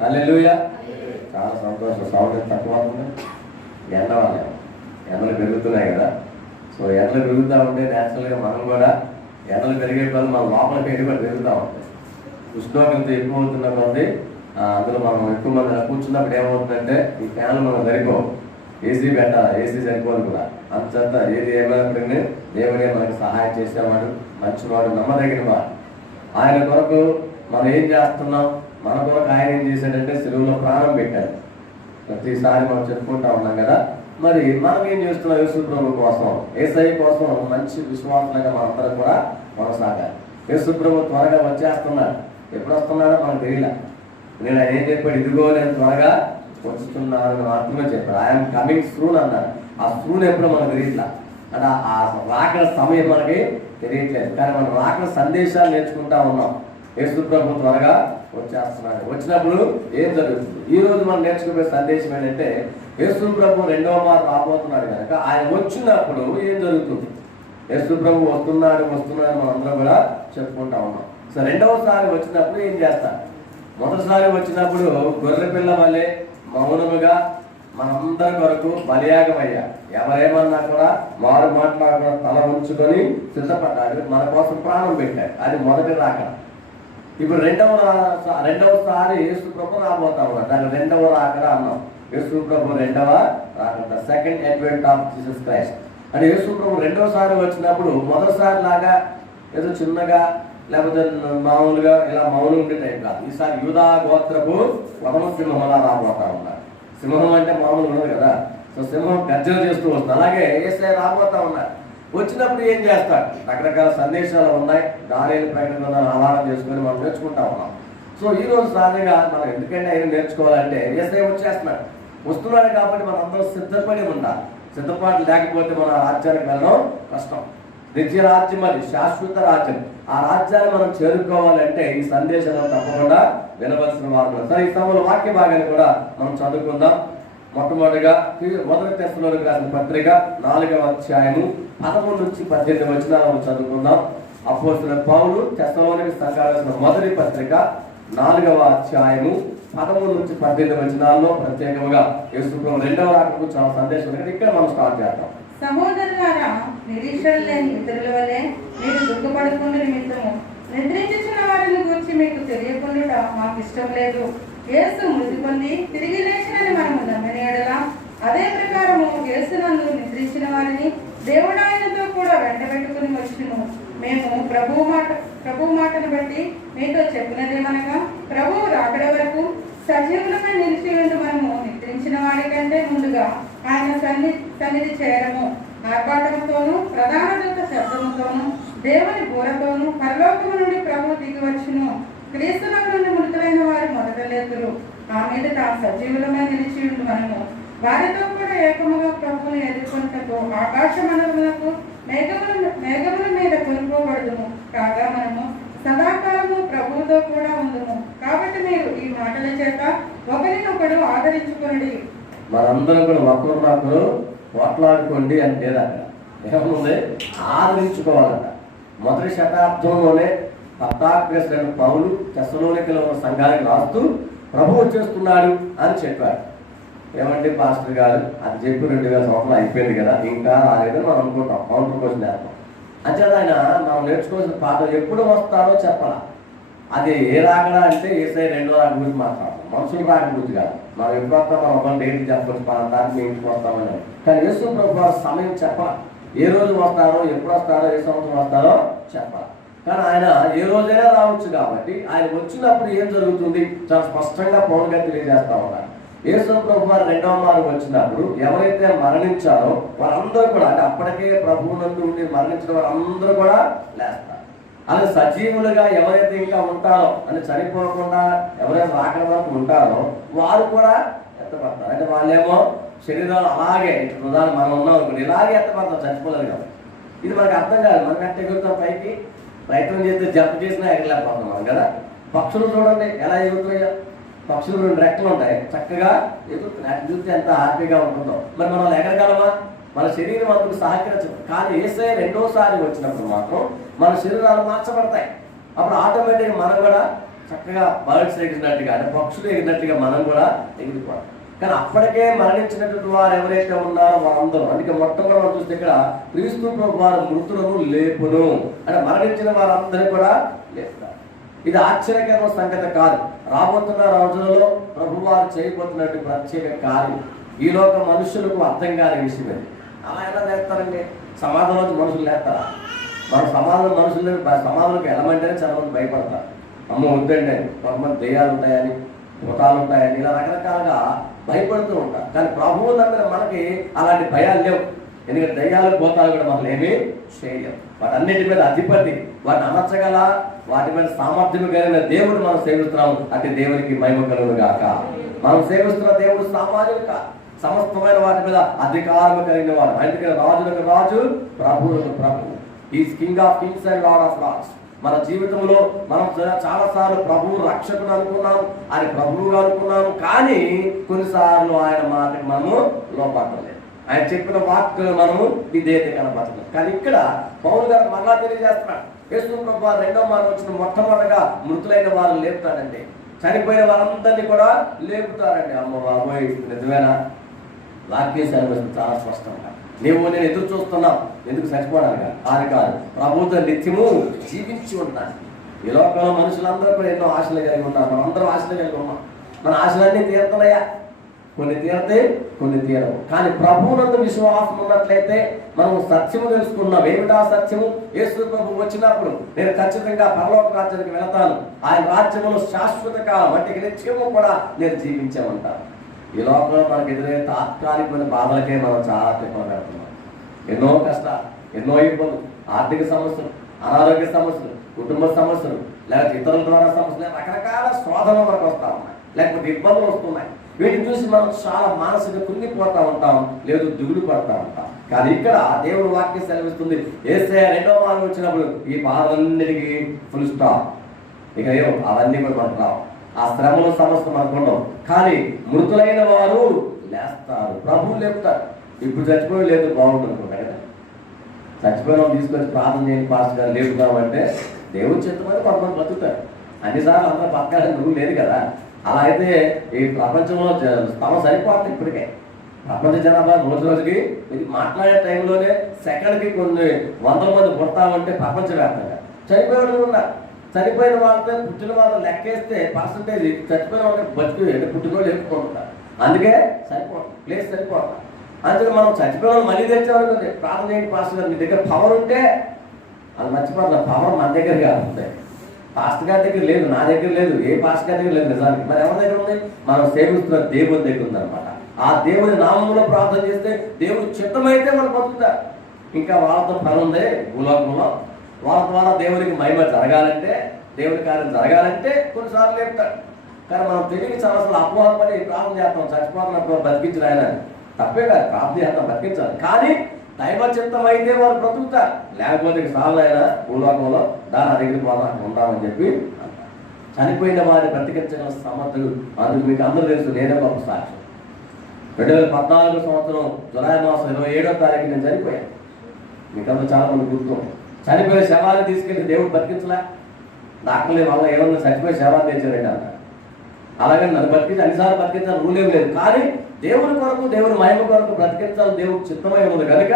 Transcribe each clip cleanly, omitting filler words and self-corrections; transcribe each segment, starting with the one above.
హల్లెలూయా. చాలా సంతోషం. సౌండ్ తక్కువ ఉంది. ఎండలు పెరుగుతున్నాయి కదా. సో ఎండలు పెరుగుతూ ఉంటే నేచురల్గా మనం కూడా ఎండలు పెరిగే కొద్ది మన లోపల వేడి కూడా పెరుగుతూ ఉంటుంది. ఉష్ణోగ్రత ఎక్కువ అవుతున్న కొద్ది అందులో మనం ఎక్కువ మంది కూర్చున్నప్పుడు ఏమవుతుందంటే ఈ ఫ్యాన్లు మనం సరిపోవు. ఏసీ పెట్టాలి, ఏసీ సరిపోదు కూడా. అంతేత ఏది ఏమైనప్పటికీ దేవుడే మనకు సహాయం చేసేవాడు, మంచివాడు, నమ్మదగిన వాడు. ఆయన కొరకు మనం ఏం చేస్తున్నాం? మన కొరకు ఆయన ఏం చేశాడంటే సిలువలో ప్రాణం పెట్టాడు. ప్రతిసారి మనం చెప్పుకుంటా ఉన్నాం కదా. మరి మనం ఏం చేస్తున్నాం? యేసు ప్రభు కోసం, యేసయ్య కోసం మంచి విశ్వాసంగా మనందరం కూడా కొనసాగాలి. యేసు ప్రభు త్వరగా వచ్చేస్తున్నాడు. ఎప్పుడు వస్తున్నాడో మనకు తెలియలే. నేను ఆయన ఏం చెప్పాడు? ఇదిగో నేను త్వరగా వచ్చుతున్నాను మాత్రమే చెప్పాడు. ఐఎమ్ కమింగ్ సూన్ అన్నాడు. ఆ సూన్ ఎప్పుడు మనకు తెలియట్లా. అంటే ఆ రాకడ సమయం మనకి తెలియట్లేదు. కానీ మనం రాకడ సందేశాలు నేర్చుకుంటా ఉన్నాం. యేసు ప్రభు త్వరగా వచ్చేస్తున్నాడు. వచ్చినప్పుడు ఏం జరుగుతుంది? ఈ రోజు మనం నేర్చుకునే సందేశం ఏంటంటే యేసు ప్రభు రెండవ మారు రాబోతున్నాడు కనుక ఆయన వచ్చినప్పుడు ఏం జరుగుతుంది? యేసు ప్రభు వస్తున్నాడు మనందరం కూడా చెప్పుకుంటా ఉన్నాం. సో రెండవసారి వచ్చినప్పుడు ఏం చేస్తాడు? మొదటిసారి వచ్చినప్పుడు గొర్రె పిల్ల వలె మౌనముగా మనందరి కొరకు బలియాగమయ్యా. ఎవరేమన్నా కూడా మారు మాట్లాడకుండా తల ఉంచుకొని సిద్ధపడ్డాడు. మన కోసం ప్రాణం పెట్టాడు. అది మొదటి రాకడ. ఇప్పుడు రెండవసారి యేసు ప్రభు రాబోతా ఉన్నాడు. దాన్ని రెండవ రాకడ అన్నాం. యేసు ప్రభు రెండవ రాకడ, second advent of Jesus Christ. అంటే యేసు ప్రభు రెండవసారి వచ్చినప్పుడు మొదటిసారి లాగా ఏదో చిన్నగా లేకపోతే మామూలుగా ఇలా మౌనం ఉండే టైం కాదు. ఈసారి యూదా గోత్రపు వదన సింహంలా రాబోతా ఉన్నాడు. సింహం అంటే మామూలు ఉండదు కదా. సో సింహం గర్జన చేస్తూ వస్తుంది. అలాగే యేసయ్య రాబోతా ఉన్నాడు. వచ్చినప్పుడు ఏం చేస్తాడు? రకరకాల సందేశాలు ఉన్నాయి. దానిని ప్రకటన ఆధారం చేసుకొని మనం నేర్చుకుంటా ఉన్నాం. సో ఈ రోజు సాధారణంగా మనం ఎందుకంటే ఆయన నేర్చుకోవాలంటే యేసయ్య వచ్చేస్తున్నాడు. వస్తున్నాడు కాబట్టి మనం అందరూ సిద్ధపడి ఉండాలి. సిద్ధపాటు లేకపోతే మన రాజ్యానికి వెళ్ళడం కష్టం. నిత్య రాజ్యం, అది శాశ్వత రాజ్యం. ఆ రాజ్యాన్ని మనం చేరుకోవాలంటే ఈ సందేశాలను తప్పకుండా వినవలసిన వారు. సరే, ఈ సమయంలో వాక్య భాగాన్ని కూడా మనం చదువుకుందాం. మొట్టమొదటిగా మొదటి తెస్సలోనికీయులకు రాసిన పత్రిక 4వ అధ్యాయము 11 నుంచి 18 వచనాలను చదువుకుందాం. అపోస్తలుడైన పౌలు తెస్సలోనిక సంఘానికి రాసిన మొదటి పత్రిక 4వ అధ్యాయము 11 నుంచి 18 వచనాల్లో ప్రత్యేకంగా యేసు ప్రభు రెండవ రాకడకు చాలా సందేశం ఉంది. ఇక్కడ మనం స్టార్ట్ చేద్దాం. సహోదరులారా, నిరీక్షణ లేని ఇతరుల వలె మీరు దుఃఖపడకుండా నిమిత్తము నిద్రించిన వారిని గురించి మీకు తెలియకుండా మాకు ఇష్టం లేదు. యేసు మృతి పొంది తిరిగి లేచినని మనము నమ్మిన యెడల అదే ప్రకారము యేసునందు నిద్రించిన వారిని దేవుడు ఆయనతో కూడా వెంటబెట్టుకుని వచ్చును. మేము ప్రభు మాటను బట్టి మీతో చెప్పినదేమనగా, ప్రభువు రాకడ వరకు సజీవులపై నిలిచి ఉండి మనము నిద్రించిన వారి కంటే ముందుగా ఆయన సన్నిధి చేరము. ఆర్భాటముతోనూ ప్రధాన దూత శబ్దముతోనూ దేవుని బూరతోనూ పరలోకము నుండి ప్రభు దిగి వచ్చును. క్రీస్తునందు నుండి మృతులైన వారు మొదట లేతురు. ఆ మీదట సజీవులమై నిలిచి ఉండి మనము వారితో కూడా ఏకముగా ప్రభువుని ఎదుర్కొంటకు ఆకాశ మండలములకు మేఘముల మీద కొనుక్కోబడుదుము. కాగా మనము సదాకాలము ప్రభువుతో కూడా ఉందుము. కాబట్టి మీరు ఈ మాటల చేత ఒకరినొకడు ఆదరించుకోండి. మనందరం కూడా ఒకరినొకరు పోట్లాడుకోండి అంటే అక్కడ ఏముంది? ఆదరించుకోవాలట. మొదటి శతాబ్దంలోనే పత్తాగ్రస్తుడైన పౌలు తెస్సలోనికలో ఉన్న సంఘానికి రాస్తూ ప్రభువు వచ్చేస్తున్నాడు అని చెప్పాడు. ఏమంటే పాస్టర్ గారు అది చెప్పి 2000 సంవత్సరాలు అయిపోయింది కదా, ఇంకా రాలేదని మనం అనుకుంటాం. కౌంటర్ క్వశ్చన్ వేస్తాం. అంచేత ఆయన మనం నేర్చుకోవాల్సిన పాట ఎప్పుడు వస్తారో చెప్పాలా. అది ఏ రాకడా అంటే యేసయ్య రెండో రాకడ గురించి మాట్లాడతాం. మనుషుల రాకడ గురించి కాదు. మనం ఎప్పుడు వస్తాం, మనం ఒక డేట్ చెప్పవచ్చు, దానికి మేము ఇంటికి వస్తామని. కానీ యేసు ప్రభు వారి సమయం చెప్పాలి. ఏ రోజు వస్తారో, ఎప్పుడు వస్తారో, ఏ సంవత్సరం వస్తారో చెప్పాలి. కానీ ఆయన ఏ రోజైనా రావచ్చు కాబట్టి ఆయన వచ్చినప్పుడు ఏం జరుగుతుంది చాలా స్పష్టంగా పౌరుగా తెలియజేస్తా ఉన్నారు. యేసు ప్రభు వారు రెండవ మారు వచ్చినప్పుడు ఎవరైతే మరణించారో వారందరూ కూడా, అంటే అప్పటికే ప్రభువు నందు ఉండి మరణించిన వారందరూ కూడా లేస్తారు. అలా సజీవులుగా ఎవరైతే ఇంకా ఉంటారో, అంటే చనిపోకుండా ఎవరైతే రాకడ వరకు ఉంటారో వారు కూడా ఎత్తపడతారు. అంటే వాళ్ళేమో శరీరాలు అలాగే హృదయాలు మనం ఉన్నాం అనుకోండి, ఇలాగే ఎత్తపడతాం, చచ్చిపోలేదు కాబట్టి. ఇది మనకు అర్థం కాదు. మనం ఎట్ట ఎగురుతాం పైకి, ప్రయత్నం చేస్తే జంప్ చేసినా ఎగలేకపోతాం మనం కదా. పక్షులు చూడండి ఎలా ఎగురుతాయో. పక్షులు 2 రెక్కలు ఉంటాయి, చక్కగా ఎగురుతున్నాయి. అటు చూస్తే ఎంత హ్యాపీగా ఉంటుందో. మరి మనం ఎగరగలమా? మన శరీరం అందుకు సహకరించదు. కానీ యేసయ్య రెండోసారి వచ్చినప్పుడు మాత్రం మన శరీరాలు మార్చబడతాయి. అప్పుడు ఆటోమేటిక్గా మనం కూడా చక్కగా బర్డ్స్ ఎగిరినట్టుగా, అంటే పక్షులు ఎగిరినట్టుగా మనం కూడా ఎగిరిపోవాలి. కానీ అప్పటికే మరణించినటువంటి వారు ఎవరైతే ఉన్నారో వారందరూ, అందుకే మొట్టమొదటి మనం చూస్తే ఇక్కడ క్రీస్తు ప్రభు వారు మృతులను లేపును అంటే మరణించిన వారందరూ కూడా లేపుతారు. ఇది ఆశ్చర్యకరమైన సంగతి కాదు. రాబోతున్న రోజులలో ప్రభు వారు చేయబోతున్నట్టు ప్రత్యేక కార్యం ఈ లోక మనుషులకు అర్థం కాని విషయం అది. అలా ఎలా లేస్తారండి? సమాధంలో మనుషులు లేస్తారా? మన సమాధంలోకి వెళ్ళమంటేనే చాలా మంది భయపడతారు. అమ్మ వద్దండి అని, కొంతమంది దెయ్యాలు ఉంటాయని, భూతాలు ఉంటాయని, ఇలా రకరకాలుగా భయపడుతూ ఉంటారు. కానీ ప్రభువు నమ్మిన మనకి అలాంటి భయాలు లేవు. ఎందుకంటే దయ్యాలు భూతాలు కూడా మనల్ని ఏమీ చేయలేవు. వాటన్నిటి మీద అధిపతి, వాటిని అమర్చగల, వాటి మీద సామర్థ్యం కలిగిన దేవుడు మనం సేవిస్తున్నాము. అంటే దేవునికి మహిమ కలుగును గాక. మనం సేవిస్తున్న దేవుడు సామాన్యుడు కాదు, సమస్తమైన వాటి మీద అధికారం కలిగిన వాడు. అందుకని రాజులకు రాజు, ప్రభువులకు ప్రభు. Is king of kings and lord of lords. మన జీవితంలో మనం చాలాసార్లు ప్రభువు రక్షకుడు అనుకున్నాం, ఆయన ప్రభువుగా అనుకున్నాము. కానీ కొన్నిసార్లు ఆయన మాటకి మనము లోపడలేదు. ఆయన చెప్పిన వాక్కు మనము ఇదేది కనపడుతున్నాం. కానీ ఇక్కడ పౌలు గారు మళ్ళా తెలియజేస్తున్నాడు, యేసు ప్రభు రెండో మాట వచ్చిన మొట్టమొదటిగా మృతులైన వారు లేపుతాడండి. చనిపోయిన వారందరినీ కూడా లేపుతారండి. అమ్మ బాబోయ్, నిజమేనా? వాక్యం సెలవిస్తుంది చాలా స్పష్టంగా. నేను ఎదురు చూస్తున్నావు ఎందుకు చచ్చిపోవడానికి? కాదు, ప్రభుత్వ నిత్యము జీవించి ఉంటాను. ఈ లోకంలో మనుషులందరూ కూడా ఎన్నో ఆశలు కలిగి ఉన్నారు. మనం అందరం ఆశలు కలిగి ఉన్నాం. మన ఆశలన్నీ తీరుతున్నాయా? కొన్ని తీరతాయి, కొన్ని తీరవు. కానీ ప్రభువునందు విశ్వాసం ఉన్నట్లయితే మనం సత్యము తెలుసుకున్నాం. ఏమిటా సత్యము? యేసు ప్రభు వచ్చినప్పుడు నేను ఖచ్చితంగా పరలోక రాజ్యానికి వెళతాను, ఆయన రాజ్యములో శాశ్వత కాలం అంటే నిత్యము కూడా నేను జీవించామంటాను. ఈ లోకంలో మనకు ఎదురైన తాత్కాలికమైన బాధలకే మనం చాలా తిప్పలు పెడుతున్నాం. ఎన్నో కష్టాలు, ఎన్నో ఇబ్బందులు, ఆర్థిక సమస్యలు, అనారోగ్య సమస్యలు, కుటుంబ సమస్యలు, లేకపోతే ఇతరుల ద్వారా సమస్యలు, రకరకాల శోధనలు మనకు వస్తూ ఉన్నాయి, లేకపోతే ఇబ్బందులు వస్తున్నాయి. వీటిని చూసి మనం చాలా మానసిక కృంగిపోతూ ఉంటాం, లేదు దిగులు పడతా ఉంటాం. కానీ ఇక్కడ దేవుడు వాక్యం సెలవిస్తుంది, యేసయ్య రెండో మారు వచ్చినప్పుడు ఈ బాధలన్నిటికీ ఫుల్ స్టాప్. ఇక అవన్నీ కూడా మనకు రావు. ఆ శ్రమల సమస్య మనకు ఉండవు. కానీ మృతులైన వారు లేస్తారు, ప్రభువు లేపుతారు. ఇప్పుడు చచ్చిపోయి లేదు బాగుంటుంది అనుకుంటా కదా. చచ్చిపోయిన తీసుకొచ్చి ప్రార్థన చేయని పాస్టర్ గారు లేపుతామంటే దేవుడు చిత్తమని కొంతమంది బతుకుతారు. అన్నిసార్లు అందరూ పక్కన నువ్వు లేదు కదా. అలా అయితే ఈ ప్రపంచంలో స్థలం సరిపోతుంది. ఇప్పటికే ప్రపంచ జనాభా రోజు రోజుకి ఇది మాట్లాడే టైంలోనే సెకండ్కి కొన్ని వందల మంది పుడతామంటే ప్రపంచవ్యాప్తంగా చనిపోయేవాళ్ళు ఉన్నారు. చనిపోయిన వాళ్ళతో పుట్టిన వాళ్ళు లెక్కేస్తే పర్సంటేజ్ చచ్చిపోయిన వాళ్ళకి బతుకు పుట్టిన వాళ్ళు ఎక్కుకుంటున్నారు. అందుకే సరిపోతుంది, ప్లేస్ సరిపోతుంది. అందుకే మనం చచ్చిపోయిన వాళ్ళు మళ్ళీ తెచ్చేవాళ్ళు ప్రార్థన చేయండి పాస్టర్ గారు, మీ దగ్గర పవర్ ఉంటే అది మర్చిపోతున్నారు. పవర్ మన దగ్గర కాదు, పాస్టర్ గారి దగ్గర లేదు, నా దగ్గర లేదు, ఏ పాస్టర్ గారి దగ్గర లేదు. నిజానికి మరి ఎవరి దగ్గర ఉంది? మనం సేవిస్తున్న దేవుని దగ్గర ఉందన్నమాట. ఆ దేవుని నామంలో ప్రార్థన చేస్తే దేవుడు చిత్తమైతే వాళ్ళు బతుకుతారు. ఇంకా వాళ్ళతో పని ఉంది భూలోకంలో. వాళ్ళ ద్వారా దేవునికి మహిమ జరగాలంటే, దేవుని కార్యం జరగాలంటే కొన్నిసార్లు లేపుతాడు. కానీ మనం తెలియని చాలాసార్లు అపోహపడి ప్రార్థన చేస్తాం, చచ్చిపోతున్నప్పుడు బతికించిన ఆయన. తప్పే కాదు, ప్రార్థన చేస్తాం, బతికించాలి. కానీ దైవ చిత్తం అయితే వారు బ్రతుకుతారు. లేకపోతే సార్లు అయినా భూలోకంలో దాని దగ్గరికి పోదా ఉందామని చెప్పి అంటారు. చనిపోయిన వారిని బ్రతికించగల సమర్థుడు. అందుకు మీకు అందరూ తెలుసు, నేనే గొప్ప సాక్ష్యం. 2014 సంవత్సరం జులై మాసం 27వ తారీఖు నేను చనిపోయాను. మీకందరూ చాలా మంది గుర్తు. చనిపోయిన శవాన్ని తీసుకెళ్ళి దేవుడు బతికించలే. డాక్టర్లు వల్ల ఏమన్నా చనిపోయి శవాన్ని తెచ్చారండి అంట. అలాగే నన్ను బతికించి అన్నిసార్లు బతికించాలని రూలేం లేదు. కానీ దేవుని కొరకు, దేవుని మహిమ కొరకు బ్రతికించాలి దేవుడు చిత్తమై ఉంది కనుక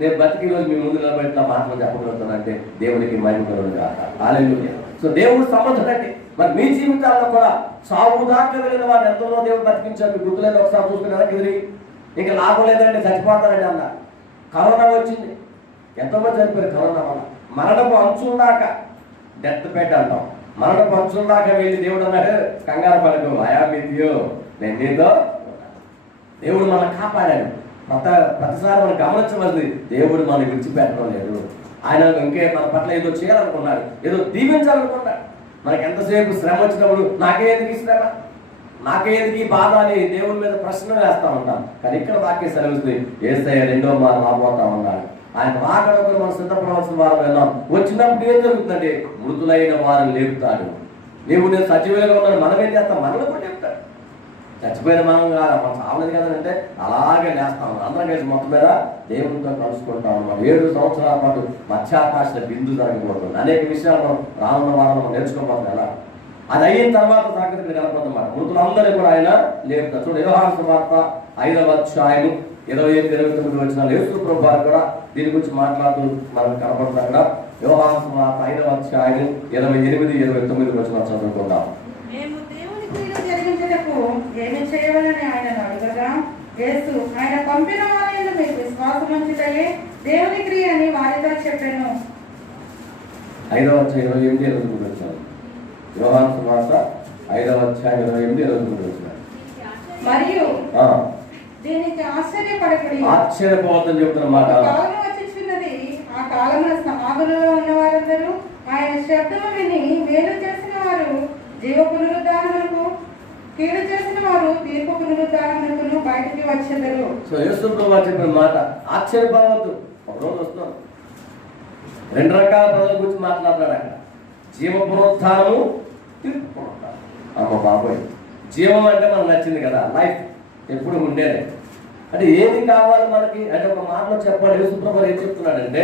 నేను బతికి రోజు మీ ముందు నిలబెట్టిన మాటలు చెప్పగలుగుతానంటే దేవునికి మహిమ కలుగును గాక. హల్లెలూయా. సో దేవుడు సమర్థుడండి. మరి మీ జీవితాల్లో కూడా సాగు దాకా వెళ్ళిన వారు ఎంతలో దేవుడు బతికించారు. మీ గుర్తులేదు ఒకసారి చూసుకుని వెనక్కి ఎదిరి ఇంకా లాభం లేదండి చచ్చిపోతారండి అన్న. కరోనా వచ్చింది, ఎంతోమంది చనిపోయారు కరోనా వల్ల. మరణపు అంచుందాక, డెత్ బెడ్ అంటాం, మరణపు అంచుందాక వెళ్ళి దేవుడు అన్నాడు, కంగారు పడకు, ఆయా మీతో నేను నీతో. దేవుడు మనల్ని కాపాడాడు. ప్రతిసారి మనం గమనించవలసింది, దేవుడు మనల్ని విడిచిపెట్టడం లేదు. ఆయన ఇంకే మన పట్ల ఏదో చేయాలనుకున్నాడు, ఏదో దీవించాలనుకున్నాడు. మనకి ఎంతసేపు శ్రమ వచ్చినప్పుడు నాకే ఎందుకు ఈ శ్రమ, నాకే ఎందుకు ఈ బాధ అని దేవుని మీద ప్రశ్న వేస్తా ఉంటాం. కానీ ఇక్కడ వాక్యం సెలవుస్తుంది, యేసయ్య రెండో మారు రాబోతా ఉన్నాడు. ఆయన రాకడకు మనం సిద్ధపడవలసిన వారు వెళ్ళాం. వచ్చినప్పుడు ఏం జరుగుతుందంటే మృతులైన వారిని లేపుతాడు. నీవు నేను సజీవులుగా ఉన్నాను, మనం ఏం చేస్తాం? మనలో కూడా లేపుతాడు. చచ్చిపోయిన మనం కాదు, మనం చావలేదు కదంటే అలాగే లేస్తాం. అందరం కలిసి మొత్తం మీద దేవునితో కలుసుకుంటాం. మనం 7 సంవత్సరాల పాటు మత్స్యాకాశ బిందు జరగకూడదు. అనేక విషయాలు మనం రానున్న వారం మనం నేర్చుకోకపోతే ఎలా అది అయిన తర్వాత సంగతి ఇక్కడ కనపడుతుందన్నమాట. మృతులందరూ కూడా ఆయన లేపుతారు. చూడండి, యోహాను సువార్త 5వ అధ్యాయం 28-29 వచనాలు యేసు ప్రభువు వారు కూడా దీని గురించి మాట్లాడుతూ మనకు కనపడుతుంది. అక్కడ యోహాను సువార్త 5వ అధ్యాయం 28-29 వచనాలు చదువుకుందాం. మేము దేవుని క్రియలు జరిగించుటకు ఏమి చేయవలని ఆయన అడగగా, యేసు ఆయన పంపిన వారిలో మీకు విశ్వాసం ఉంచుటయే దేవుని క్రియ అని వారితో చెప్పాను. 5వ అధ్యాయం 28-29 వచనాలు. యోహాను సువార్త 5వ అధ్యాయం 28-29 వచనాలు. మరియు దీనికి ఆశ్చర్యపడకుడి, ఆశ్చర్యపోవద్దని చెబుతున్నమాట. కాలం వచ్చిచున్నది, ఆ కాలంలో సమాధులలో ఉన్న వారందరూ ఆయన శబ్దము విని మేలు చేసిన వారు జీవ పునరుద్ధానములకు, కీడు చేసిన వారు తీర్పు పునరుద్ధానములకు బయటికి వచ్చేదరు. సో యేసు ప్రభువు చెప్పిన మాట, ఆశ్చర్యపోవద్దు. ఒక రోజు వస్తాం, 2 రకాల ప్రజల గురించి మాట్లాడతాడు అక్కడ. జీవ పునరుద్ధానము, తీర్పు పునరుద్ధానం. అమ్మ బాబోయ్, జీవం అంటే మనకు నచ్చింది కదా, లైఫ్ ఎప్పుడు ఉండేది. అంటే ఏది కావాలి మనకి అంటే ఒక మాటలో చెప్పాలి. యేసు ప్రభువు ఏం చెప్తున్నాడంటే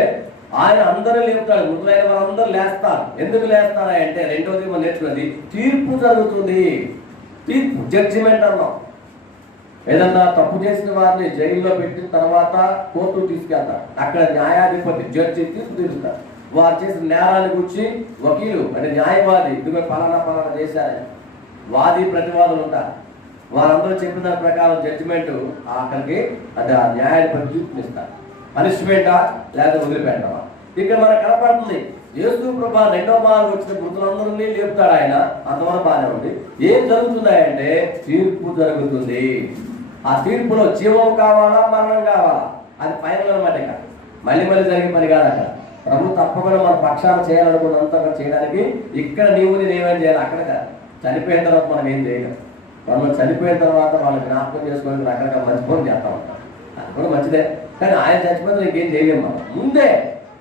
ఆయన అందరూ లేపుతాడు, మృతులైన వారందరూ లేస్తారు. ఎందుకు లేస్తారా అంటే రెండవది మనం నేర్చుకున్నది, తీర్పు జరుగుతుంది. తీర్పు, జడ్జిమెంట్ అన్నాం. ఏదన్నా తప్పు చేసిన వారిని జైల్లో పెట్టిన తర్వాత కోర్టు తీసుకెళ్తారు. అక్కడ న్యాయాధిపతి జడ్జి తీర్పు తీరుస్తారు. వారు చేసిన నేరాన్ని గురించి వకీలు అంటే న్యాయవాది, ఇదిగో పలానా చేశారని వాది ప్రతివాదులు ఉంటారు. వారందరూ చెప్పిన దాని ప్రకారం జడ్జిమెంట్ అక్కడికి అంటే ఆ న్యాయాధిపతి తీర్పునిస్తారు. పనిష్మెంటా లేదా వదిలిపెట్టమా. ఇక్కడ మనకు కనపడుతుంది యేసు ప్రభువు 2వ మారు వచ్చిన మృతులందరినీ లేపుతాడు ఆయన. అంతవరకు బాగానే ఉంది. ఏం జరుగుతున్నాయంటే తీర్పు జరుగుతుంది. ఆ తీర్పులో జీవం కావాలా, మరణం కావాలా, అది ఫైనల్ అనమాట. ఇక మళ్ళీ జరిగే పని కాదు. అక్కడ ప్రభు తప్పకుండా మన పక్షాన చేయాలనుకున్నంత చేయడానికి ఇక్కడ నేనేమేం చేయాలి, అక్కడ చనిపోయిన తర్వాత మనం ఏం చేయలేం. మనం చనిపోయిన తర్వాత వాళ్ళని జ్ఞాపకం చేసుకొని రకరకాల మంచి పనులు చేస్తూ ఉంటాం. అది కూడా మంచిదే, కానీ ఆయన చచ్చిపోతే ఇంకేం చేయలేము. మనం ముందే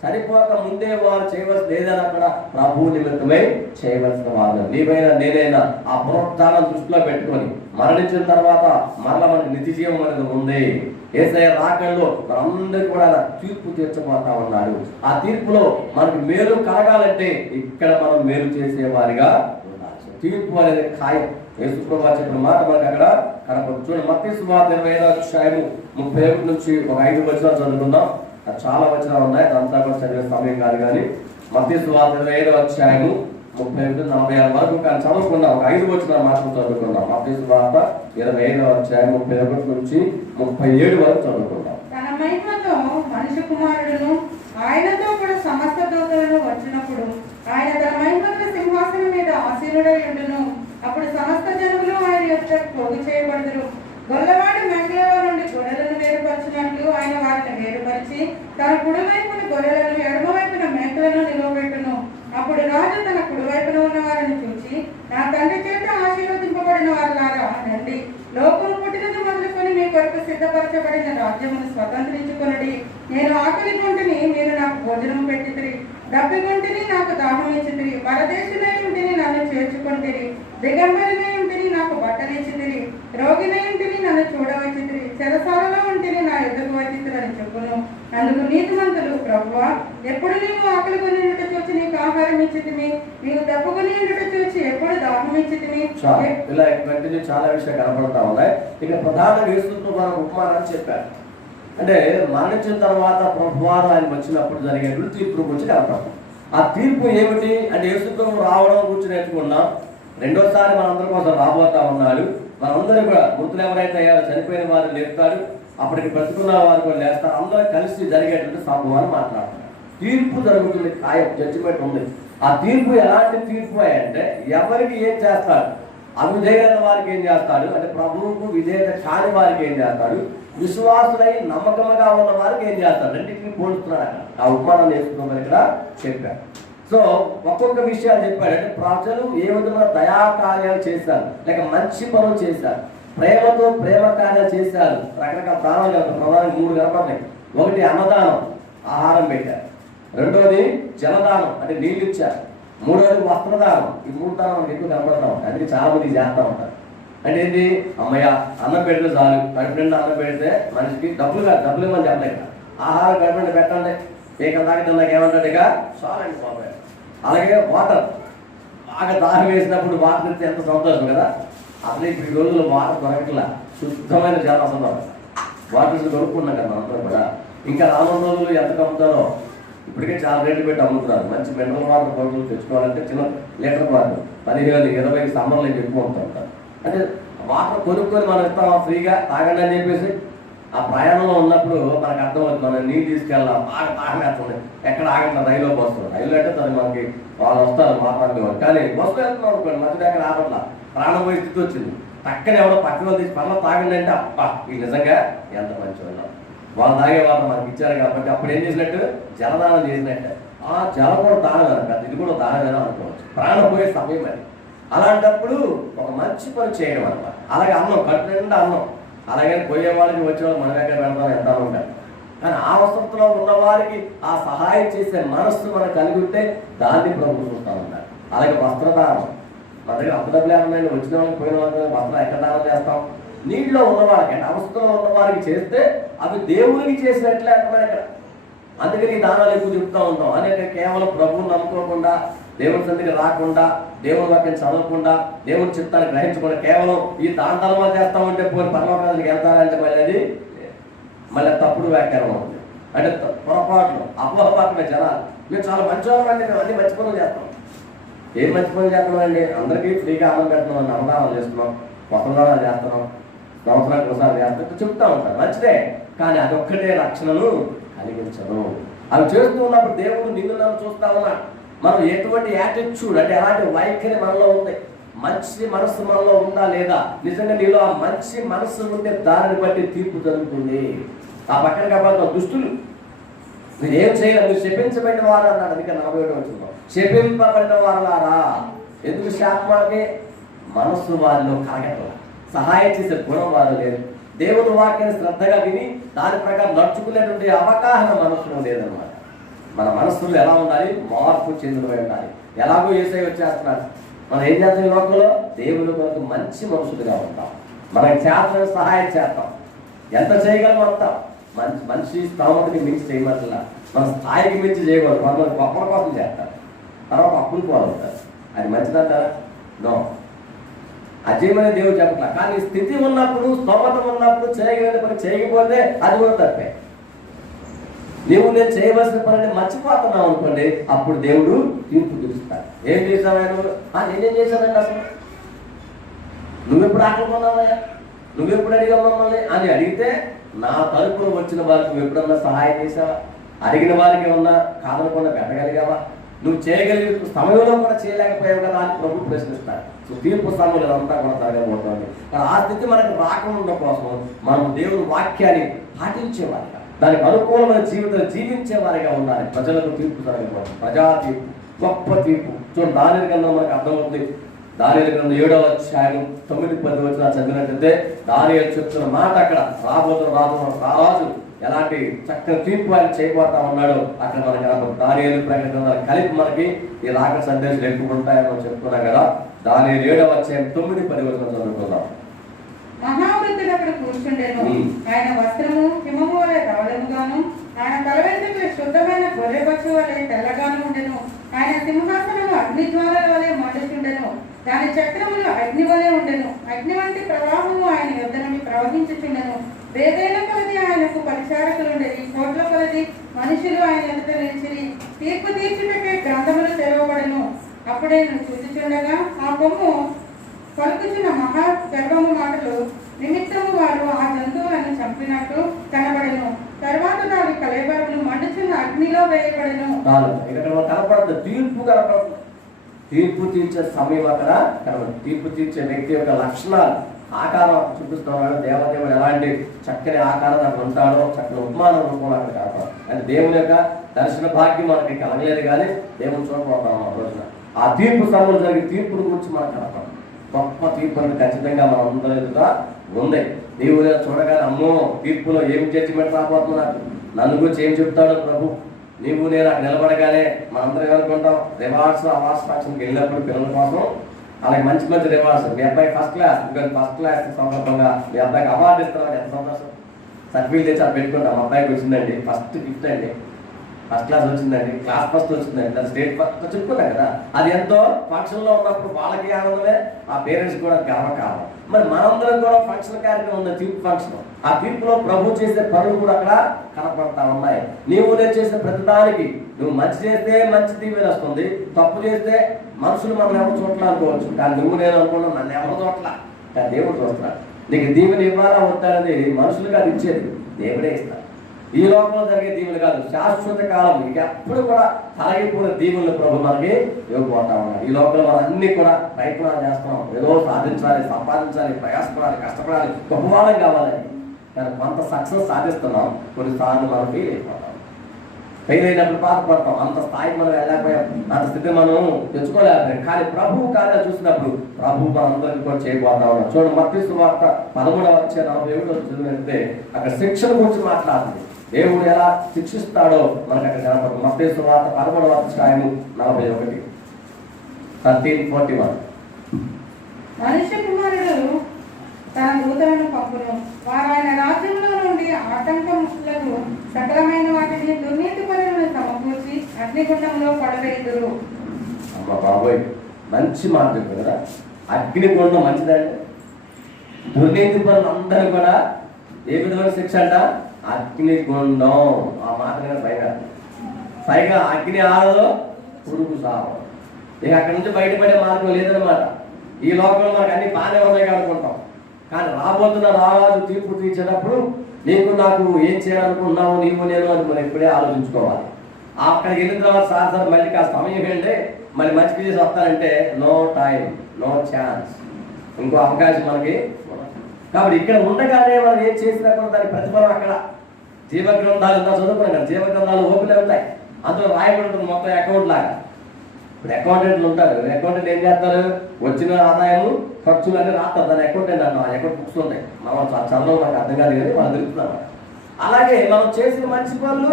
చనిపోక ముందే వారు చేయవలసిన ఏదైనా కూడా ప్రభు నిమిత్తమై చేయవలసిన వారు. నీవైనా నేనైనా ఆ పునరుద్ధానం దృష్టిలో పెట్టుకొని మరణించిన తర్వాత మరలా మనకి నిత్య జీవం అనేది ఉంది. యేసయ్య రాకల్లో మనందరికీ కూడా తీర్పు తీర్చబోతా ఉన్నాడు. ఆ తీర్పులో మనకి మేలు కలగాలంటే ఇక్కడ మనం మేలు చేసేవారిగా ఉండాలి. తీర్పు అనేది ఖాయం. యేసు ప్రభువు చెప్పిన మాట మనకి అక్కడ కనపడుతుంది. చూడండి, మత్తయి సువార్త 25వ అధ్యాయం 31 నుంచి ఒక 5 వచనాలు చదువుకుందాం. చాలా వచనాలు ఉన్నాయి, అదంతా కూడా చదివే సమయం కాదు. కానీ మత్తయి సువార్త 25వ అధ్యాయం 31-46 వరకు కానీ చదువుకుందాం. ఒక 5 వచనాలు మాత్రం చదువుకుందాం. మత్తయి సువార్త 25వ అధ్యాయం 31 నుంచి 37 వరకు చదువుకుందాం. తన మహిమతో మనిషి కుమారుడును ఆయనతో కూడా సమస్త దూతలను వచ్చినప్పుడు ఆయన తన మహిమతో సింహాసనం మీద ఆసీనుడై ఉండును. అప్పుడు సమస్త జనులు ఆయన యొక్క పోగు చేయబడుదురు. గొల్లవాడు మేకలలో నుండి గొర్రెలను వేరుపరిచినట్లు ఆయన వారిని వేరుపరిచి తన కుడివైపున గొర్రెలను, ఎడమవైపున మేకలను నిలవబెట్టును. అప్పుడు రాజు తన కుడివైపున ఉన్న వారిని చూసి, నా తండ్రి చేత ఆశీర్వదింపబడిన వారులారా రండి, లోకం పుట్టినది మొదలుకొని మీ కొరకు సిద్ధపరచబడిన రాజ్యమును స్వతంత్రించుకొనుడి. నేను ఆకలి కొంటిని, మీరు నాకు భోజనం పెట్టితిరి, దప్పికొంటిని, నాకు దాహం ఇచ్చితిరి, పరదేశులై ఉంటిని, నన్ను చేర్చుకొంటిరి, దిగంబరినై ఉంటిని, నాకు బట్టలిచ్చితిరి, రోగినై ఉంటిని, నన్ను చూడవచ్చితిరి, చెరసాలలో ఉంటిని, నా ఎదుగు వచ్చితిరి అని చెప్పును. అందుకు నీతిమంతులు, ప్రభువా, ఎప్పుడు నీవు ఆకలి కొని ఉండుట చూచి నీకు ఆహారం ఇచ్చితిమి, నీవు దప్పుకొని ఉండుట చూచి ఎప్పుడు దాహం ఇచ్చితిమి. ఇలా కంటిన్యూ చాలా విషయాలు కనపడతా ఉన్నాయి. ఇక ప్రధానంగా యేసు ప్రభువు ఉపమానాన్ని చెప్పారు. అంటే మరణించిన తర్వాత ప్రభువారు ఆయన వచ్చినప్పుడు జరిగే తీర్పు గురించి కనపడతాం. ఆ తీర్పు ఏమిటి అంటే యేసు ప్రభువు రావడం గురించి నేర్చుకున్నాం. రెండోసారి మనందరి కోసం రాబోతా ఉన్నాడు. మనందరూ కూడా మృతులు ఎవరైతే అయ్యారో చనిపోయిన వారు లేపుతాడు, అప్పటికి బ్రతుకున్న వారు కూడా లేస్తారు. అందరూ కలిసి జరిగేటువంటి సంభవాన్ని మాట్లాడుతున్నారు. తీర్పు జరుగుతుంది, ఖాయం, జడ్జిమెంట్ ఉంది. ఆ తీర్పు ఎలాంటి తీర్పు అంటే ఎవరికి ఏం చేస్తాడు, అవిధేయత వారికి ఏం చేస్తాడు అంటే ప్రభువుకు విధేయత కాని వారికి ఏం చేస్తాడు, విశ్వాసులై నమ్మకంగా ఉన్న వారికి ఏం చేస్తాడు, రెండింటిని పోలుస్తున్నాడు. ఆ ఉపమానం నేర్చుకోమని ఇక్కడ చెప్పాడు. సో ఒక్కొక్క విషయాలు చెప్పాడు. అంటే ప్రజలు ఏ విధంగా దయాకార్యాలు చేశారు, లేక మంచి పనులు చేశారు, ప్రేమతో ప్రేమ కార్యాలు చేశారు. రకరకాల దానాలు కనుక ప్రధానంగా 3 కనపడతాయి. ఒకటి అన్నదానం, ఆహారం పెట్టారు. రెండోది జలదానం అంటే నీళ్ళు ఇచ్చారు. మూడోది వస్త్రదానం. ఈ 3 దానం మనకి ఎక్కువ కనపడతా ఉంటాయి. అందుకే చాలా మంది చేస్తూ ఉంటారు. అంటే ఏంటి, అమ్మయ్య అన్నం పెడితే చాలు, కడుపు నిండా అన్నం పెడితే మనిషికి డబ్బులు ఇవ్వమని చెప్పలేదు. ఆహారం కడుపు నిండా పెట్టండి, ఏక తాకి నాకు ఏమంటాడు ఇక చాలండి బాబాయ్. అలాగే వాటర్ బాగా దాహం వేసినప్పుడు వాటర్ ఇస్తే ఎంత సంతోషం కదా. అసలు ఇప్పుడు ఈ రోజుల్లో వాటర్ దొరకట్లా, శుద్ధమైన జలం అసలు వాటర్ కొనుక్కున్నాం కదా అందరూ కూడా. ఇంకా రానున్న రోజులు ఎంత అమ్ముతారో, ఇప్పటికే చాలా రేట్లు పెట్టి అమ్ముతున్నారు. మంచి మినరల్ వాటర్ బాటిల్ తెచ్చుకోవాలంటే చిన్న లీటర్ వాటర్ 15,000-20 సమ్మర్లో ఎక్కువ ఉంటారు. అంటే వాటర్ కొనుక్కొని మనం ఇస్తాం ఫ్రీగా తాగండి అని చెప్పేసి. ఆ ప్రయాణంలో ఉన్నప్పుడు మనకు అర్థమవుతుంది, మనం నీళ్ళు తీసుకెళ్ళాలి, బాగా తాగేస్తుంది, ఎక్కడ ఆగండి రైల్లో వస్తుంది. రైలు అంటే తను మనకి వాళ్ళు వస్తారు మాట్లాడే వాళ్ళు, కానీ బస్సులో వెళ్తున్నాం అనుకోండి మధ్యలో ఎక్కడ ఆపట్లా, ప్రాణం పోయే స్థితి వచ్చింది. పక్కన ఎవరో పక్కన తీసి పర్లో తాగండి అంటే అప్ప ఇది నిజంగా ఎంత మంచి వాళ్ళం. వాళ్ళు తాగే వాళ్ళు మనకి ఇచ్చారు కాబట్టి అప్పుడు ఏం చేసినట్టు జలదానం చేసినట్టే. ఆ జలం కూడా దానం అనమాట, ఇది కూడా దానమేనా అనుకోవచ్చు. ప్రాణం పోయే సమయం అది. అలాంటప్పుడు ఒక మంచి పని చేయడం అనమాట. అలాగే అన్నం, కడుపు నిండా అన్నం. అలాగే పోయే వాళ్ళకి వచ్చే వాళ్ళు మన దగ్గర పెడతాం ఎంత ఉంటారు. కానీ ఆ అవసరంలో ఉన్న వారికి ఆ సహాయం చేసే మనస్సు మనకు కలిగి ఉంటే దాన్ని ప్రభు చూస్తూ ఉంటారు. అలాగే వస్త్రదానం, మన దగ్గర అప్పుడప్పులే ఉన్నాయండి, వచ్చిన వాళ్ళకి పోయిన వాళ్ళకి వస్త్రం ఎక్కడ దానం చేస్తాం? నీటిలో ఉన్నవాళ్ళకి, అంటే అవసరంలో ఉన్న వారికి చేస్తే అవి దేవునికి చేసినట్లే అంటున్నారు ఇక్కడ. అందుకని ఈ దానాలు ఎక్కువ చెప్తూ ఉంటాం. అనేక కేవలం ప్రభువుని నమ్ముకోకుండా, దేవుని సన్నిధికి రాకుండా, దేవుని వాక్యం చదవకుండా, దేవుని చిత్తాన్ని గ్రహించకుండా కేవలం ఈ దానాలు చేస్తా ఉంటే పోయి పరలోకానికి వెళ్తారంటే మళ్ళీ తప్పుడు వ్యాఖ్యానం అవుతుంది. అంటే పొరపాట్లు అపోహపాటున్న జనాలు, మేము చాలా మంచివాళ్ళం అండి, మేము అన్ని మంచి పనులు చేస్తాం. ఏం మంచి పనులు చేస్తున్నాం అండి? అందరికీ ఫ్రీగా అన్నం పెడుతున్నాం, అన్నదానాలు చేస్తున్నాం, వస్త్రదానాలు చేస్తున్నాం, సంవత్సరానికి ఒకసారి చేస్తాం చెప్తా ఉంటారు, మంచిదే. కానీ అదొక్కటే రక్షణను కలిగించదు. అవి చేస్తూ ఉన్నప్పుడు దేవుడు నిన్ను నన్ను చూస్తా ఉన్నాడు. మనం ఎటువంటి యాటిట్యూడ్, అంటే ఎలాంటి వైఖరి మనలో ఉంది, మంచి మనస్సు మనలో ఉందా లేదా? నిజంగా నీలో ఆ మంచి మనస్సు ఉంటే దానిని బట్టి తీర్పు జరుగుతుంది. ఆ పక్కన కాబట్టి దుష్టులు మీరు ఏం చేయాలి, మీరు శపించబడిన వారు అన్నాడు. అందుకే 47 వచ్చిందో శపింపబడిన వారులారా. ఎందుకు శాపమాకే? మనస్సు వారిలో కలగట్ల, సహాయం చేసే గుణం వారు లేదు. దేవుని వాక్యాన్ని శ్రద్ధగా విని దాని ప్రకారం నడుచుకునేటువంటి అవగాహన మనస్సులో లేదనమాట. మన మనస్సులో ఎలా ఉండాలి? మార్పు చెందుతూ ఉండాలి. ఎలాగో యేసయ్య వచ్చేస్తున్నాడు. మనం ఏం చేస్తాం? ఈ లోకంలో దేవుని కొరకు మంచి మనుషులుగా ఉంటాం, మనకి చేతన సహాయం చేస్తాం, ఎంత చేయగలం అంటాం. మనిషి స్థామతికి మించి చేయమట్లా, మన స్థాయికి మించి చేయకూడదు. మన గొప్పల కోసం చేస్తారు, తర్వాత అప్పులు పోతారు. అది మంచిదంటారా? నో, అజయమనే దేవుడు చెప్పట్లా. కానీ స్థితి ఉన్నప్పుడు, స్తోమత ఉన్నప్పుడు చేయగలిగిన పని చేయకపోతే అది కూడా తప్పే. నీవు నేను చేయవలసిన పనిని మర్చిపోతున్నావు అనుకోండి, అప్పుడు దేవుడు తీర్పు తీరుస్తాడు. ఏం చేశావు నువ్వు? నేనేం చేశానండి అసలు? నువ్వెప్పుడు ఆకలి కొన్నావా? నువ్వెప్పుడు అడిగావు మమ్మల్ని అని అడిగితే, నా తరపున వచ్చిన వారికి నువ్వు ఎప్పుడన్నా సహాయం చేసావా? అడిగిన వారికి ఏమన్నా కాదనకుండా పెట్టగలిగావా? నువ్వు చేయగలిగే సమయంలో కూడా చేయలేకపోయావు కదా అని ప్రభు ప్రశ్నిస్తాడు. సో తీర్పు సమయంలో అంతా కూడా జరగబోతోంది. ఆ స్థితి మనకు రాకుండా కోసం మనం దేవుని వాక్యాన్ని పాటించేవారిగా, దానికి అనుకూలమైన జీవితం జీవించేవారిగా ఉండాలి. ప్రజలకు తీర్పు జరగబోతుంది, ప్రజా తీర్పు, గొప్ప తీర్పు. చూడండి, దానియేలు గ్రంథం మనకు అర్థమవుతుంది. దానియేలు గ్రంథం 7వ అధ్యాయం 9-10 వచనాలు చదివినట్లయితే దానియేలు చెప్తున్న మాట అక్కడ రాబోతున్న రారాజు ఎలాంటి చక్కని తీర్పు ఆయన చేయబోతా ఉన్నాడు అక్కడ మనకి దానియేలు ప్రకటన కలిపి మనకి ఈ రాక సందేశాలు ఎక్కువ ఉంటాయని మనం చెప్తున్నాం కదా. దానియేలు 7వ అధ్యాయం 9-10 వచనాలు చదువుకుందాం. మహావృద్ధుడు అక్కడ కూర్చుండెను. ఆయన వస్త్రము హిమము వలె ధవళముగాను, ఆయన తల వెంట్రుకలు శుద్ధమైన గొర్రెపచ్చు వలె తెల్లగాను ఉండెను. ఆయన సింహాసనము అగ్నిజ్వాలల వలె మండుచుండెను, దాని చక్రములు అగ్ని వలె ఉండెను. అగ్ని వంటి ప్రవాహము ఆయన యొద్ద నుండి ప్రవహించుచుండెను. వేదేల కొలది ఆయనకు పరిచారకులుండేది, కోట్ల కొలది మనుషులు ఆయన ఎదుట నిలిచిరి. తీర్పు తీర్చుటకే గ్రంథములు తెరవబడెను. అప్పుడే చూచుచుండగా ఆ కొమ్ము పలుకుచున్న మహా గర్వము మాటలు నిమిత్తము వారు ఆ జంతువులను చంపినట్టు కనబడెను. తర్వాత దాని కళేబరములు మండుచున్న అగ్నిలో వేయబడెను. తీర్పు తీర్చే సమయం అక్కడ కనబడుతుంది. తీర్పు తీర్చే వ్యక్తి యొక్క లక్షణాలు, ఆకారం చూపిస్తున్నాడు. దేవదేవుడు ఎలాంటి చక్కని ఆకారం అక్కడ ఉంటాడో, చక్కని ఉపమానం రూపంలో అక్కడ కనపడదు. అంటే దేవుని యొక్క దర్శన భాగ్యం మనకి కలగలేదు, కానీ దేవుని చూడబోతాం ఆ రోజున. ఆ తీర్పు సమయంలో జరిగే తీర్పుల గురించి మనకు కనపడదు. గొప్ప తీర్పు అనేది ఖచ్చితంగా మన అందరి ఎదుట ఉంది. నీవు చూడగానే అమ్మో తీర్పులో ఏం జడ్జిమెంట్ రాబోతున్నా, నన్ను గురించి ఏం చెప్తాడో ప్రభు. నీవు నేను అక్కడ నిలబడగానే మనందరం ఏమనుకుంటాం, రివార్డ్స్ అవార్డ్స్ ఫంక్షన్కి వెళ్ళినప్పుడు పిల్లల కోసం అలాగే మంచి మంచి రివార్డ్స్. మీ అబ్బాయి ఫస్ట్ క్లాస్ సందర్భంగా మీ అబ్బాయికి అవార్డు ఇస్తామని ఎంత సంతోషం. సర్టిఫికేట్ తెచ్చి అది పెట్టుకుంటాం, మా అబ్బాయికి వచ్చిందండి ఫస్ట్ గిఫ్ట్ అండి. ఫస్ట్ క్లాస్ వచ్చిందండి, క్లాస్ ఫస్ట్ వచ్చిందండి, దాని స్టేట్ ఫస్ట్ చెప్పుకున్నాం కదా. అది ఎంతో ఫంక్షన్లో ఉన్నప్పుడు వాళ్ళకి ఆనందమే, ఆ పేరెంట్స్ కూడా గర్వకారణం. మరి మనందరం కూడా ఫంక్షన్ కార్యక్రమం ఉంది, తీర్పు ఫంక్షన్. ఆ తీర్పులో ప్రభు చేసే పనులు కూడా అక్కడ కనపడతా ఉన్నాయి. నేను చేసే ప్రతిదానికి నువ్వు మంచి చేస్తే మంచి దీవెన వస్తుంది, తప్పు చేస్తే మనుషులు మనం ఎవరు చూడలే అనుకోవచ్చు, కానీ నువ్వు నేను అనుకున్నావు నన్ను ఎవరు చూడలా, కానీ దేవుడు చూస్తున్నాడు. నీకు దీవెన ఇవ్వాలా వద్దానది మనుషులుగా అది ఇచ్చేది దేవుడే ఇస్తాడు. ఈ లోకంలో జరిగే దీవులు కాదు, శాశ్వత కాలం ఇక ఎప్పుడు కూడా తరగిపోయిన దీవులను ప్రభు మనకి ఇవ్వబోతా ఉన్నాడు. ఈ లోకంలో మనం అన్ని కూడా ప్రయత్నాలు చేస్తున్నాం, ఏదో సాధించాలి, సంపాదించాలి, ప్రయాసపడాలి, కష్టపడాలి, గొప్పవాళ్ళం కావాలని. కానీ కొంత సక్సెస్ సాధిస్తున్నాం, కొన్నిసార్లు మనం ఫెయిల్ అయినప్పుడు బాధపడతాం. అంత స్థాయికి మనం వెళ్ళకపోయాం, అంత స్థితి మనం తెచ్చుకోలేకపోయాం. కానీ ప్రభువు కార్యాలు చూసినప్పుడు ప్రభు మనందరికీ కూడా చేయబోతా ఉన్నాం. చూడండి, మత్తయి సువార్త 13:47 చదివితే అక్కడ శిక్షణ గురించి మాట్లాడుతుంది. దేవుడు ఎలా శిక్షిస్తాడో మనకు అక్కడ కనపడుతుంది. మత్తయి సువార్త 13:41 13:41. మనుష్య కుమారుడు తన దూతలను పంపును, వారు ఆయన రాజ్యంలో నుండి ఆటంకములకు సకలమైన వాటిని దుర్నీతి పనులను సమకూర్చి అగ్నిగుండంలో పడవేయుదురు. అమ్మ బాబోయ్, మంచి మాట చెప్పారు కదా. అగ్నిగుండం మంచిదండి. దుర్నీతి పనులు అందరూ కూడా ఏ విధమైన శిక్ష అంట? అగ్నిగుండం. ఆ మాట పైగా అగ్ని ఆడదో పురుగు సావు. ఇక అక్కడి నుంచి బయటపడే మార్గం లేదనమాట. ఈ లోకంలో మనకు అన్ని బాగానే ఉన్నాయి అనుకుంటాం, కానీ రాబోతున్న రారాజు తీర్పు తీర్చేటప్పుడు నీకు నాకు ఏం చేయాలనుకున్నావు నీవు నేను అని మనం ఇప్పుడే ఆలోచించుకోవాలి. అక్కడికి వెళ్ళిన తర్వాత సార్ మళ్ళీ కాస్త సమయం ఏంటంటే మళ్ళీ మంచి చేసి వస్తానంటే నో టైం, నో ఛాన్స్, ఇంకో అవకాశం మనకి. కాబట్టి ఇక్కడ ఉండగానే మనం ఏం చేసినా కూడా దాని ప్రతిఫలం అక్కడ. జీవగ్రంథాలు ఇంత చదువుకున్నాం కదా, జీవగ్రంథాలు ఓపెన్ అవుతాయి, అందులో రాయబడి ఉంటుంది మొత్తం అకౌంట్ లాగా. ఇప్పుడు అకౌంటెంట్లు ఉంటారు, అకౌంటెంట్ ఏం చేస్తారు? వచ్చిన ఆదాయం ఖర్చులు అన్నీ రాస్తారు, దాని అకౌంటెంట్ అన్న అకౌంట్ బుక్స్ ఉంటాయి. మనం చదవడం మనకు అర్థం కాదు కానీ మనం తెలుపుతున్నాం. అలాగే మనం చేసిన మంచి పనులు,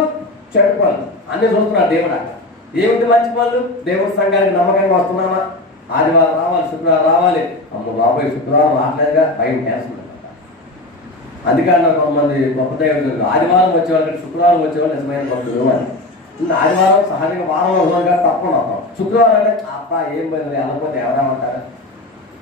చెడు పనులు అన్నీ చూస్తున్నాడు దేవుడు అక్కడ. ఏమిటి మంచి పనులు? దేవుడి సంఘానికి నమ్మకంగా వస్తున్నామా? ఆదివారం రావాలి, శుక్రవారం రావాలి. అమ్మ బాబాయ్ శుక్రవారం రావట్లేదుగా, భయం వేస్తుంది. అందుకని కొంతమంది గొప్ప దేవుడు ఆదివారం వచ్చేవాళ్ళు, శుక్రవారం వచ్చేవాళ్ళు నిజమైన భక్తులు అని. ఆదివారం సహజంగా వారంలో రోజుగా తప్పకుండా వస్తాం. శుక్రవారం అంటే అప్ప ఏం పోయింది అనకపోతే ఎవరేమంటారు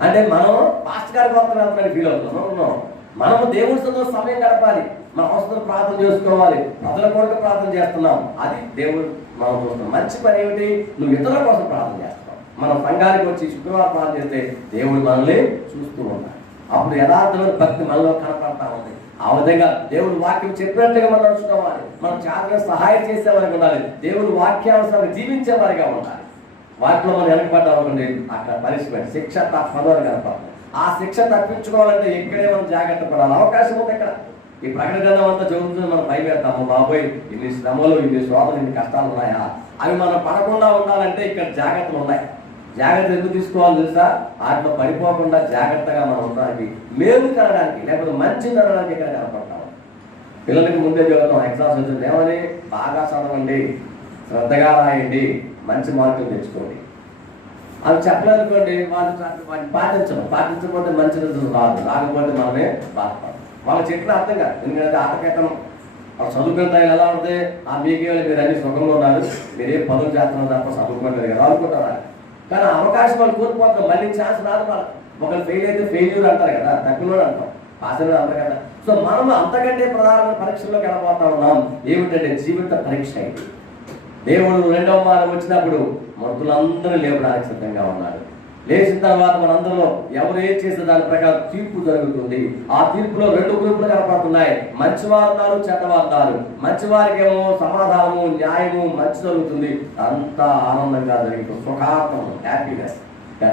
అంటే మనం పాస్టర్ గారికి వస్తున్నామని ఫీల్ అవుతున్నాం. మనము దేవుడితో సమయం గడపాలి, మన అవసరం ప్రార్థన చేసుకోవాలి, ప్రజల కొరకు ప్రార్థన చేస్తున్నాం. అది దేవుడు మనం చూస్తున్నాం. మంచి పని ఏమిటి? నువ్వు ఇతరుల కోసం ప్రార్థన చేస్తున్నావు. మనం సంఘానికి వచ్చి శుక్రవారం ప్రార్థన చేస్తే దేవుడు మనల్ని చూస్తూ ఉన్నాడు. అప్పుడు యథార్థమైన భక్తి మనలో కనపడతా ఉంది. ఆ విధంగా దేవుడు వాక్యం చెప్పినట్లుగా మనం నడుచుకోవాలి. మనం చాలా సహాయం చేసేవారికి ఉండాలి, దేవుడు వాక్యానుసారం జీవించేవారిగా ఉండాలి. వాటిలో మనం వెనకబడ్డాం అనుకోండి, అక్కడ పనిష్మెంట్, శిక్ష తప్పదని కనపడుతుంది. ఆ శిక్ష తప్పించుకోవాలంటే ఇక్కడే మనం జాగ్రత్త పడాలి. అవకాశం ఉంది ఇక్కడ. ఈ ప్రకటన గ్రంథం అంతా చదువుతుంది, మనం భయపెడతాము, బాబోయ్ ఇన్ని శ్రమలు, ఇన్ని శోధనలు, ఇన్ని కష్టాలు ఉన్నాయా అవి మనం పడకుండా ఉండాలంటే ఇక్కడ జాగ్రత్తలు ఉన్నాయి. జాగ్రత్త ఎందుకు తీసుకోవాలి తెలుసా? వాటిలో పడిపోకుండా జాగ్రత్తగా మనం ఉండడానికి, మేలు కలగడానికి, లేకపోతే మంచి కలగడానికి ఇక్కడ కనపడతాము. పిల్లలకి ముందే చదువుతాం, ఎగ్జామ్స్ వచ్చింది ఏమని? బాగా చదవండి, శ్రద్ధగా రాయండి, మంచి మార్కులు తెచ్చుకోండి. అవి చెప్పలేదనుకోండి, వాటిని పాటించకపోతే మంచి రిజల్ట్ రాకపోతే మనమే బాధపడతాం. వాళ్ళు చెప్పిన అర్థం కాదు, ఎందుకంటే ఆటకేతనం చదువుకున్న టైం ఎలా ఉంటుంది? మీకే మీరు అన్ని సుఖంగా ఉన్నారు, మీరే పనులు చేస్తున్నారు తప్ప చదువుకుంటారు కదా అనుకుంటారు. కానీ అవకాశం వాళ్ళు కోల్పోతారు, మళ్ళీ ఛాన్స్ రాదు. వాళ్ళు ఒకళ్ళు ఫెయిల్ అయితే ఫెయిల్యూర్ అంటారు కదా, తగ్గినోడు అంటాం, పాస్ అయిన అంటారు కదా. సో మనం అంతకంటే ప్రధానమైన పరీక్షల్లోకి వెళ్ళబోతా ఉన్నాం. ఏమిటంటే జీవిత పరీక్ష ఇది. దేవుడు రెండవ వారం వచ్చినప్పుడు మనుషులందరూ లేవడానికి సిద్ధంగా ఉన్నారు. లేచిన తర్వాత మనందరిలో ఎవరు ఏం చేసే దాని ప్రకారం తీర్పు జరుగుతుంది. ఆ తీర్పులో 2 గ్రూపులు కనపడుతున్నాయి, మంచివారు ఉన్నారు, చెడ్డవారు ఉన్నారు. మంచివారికి ఏమో సమాధానము, న్యాయము, మంచి జరుగుతుంది, అంతా ఆనందంగా జరిగింది, సుఖాత్మం, హ్యాపీనెస్.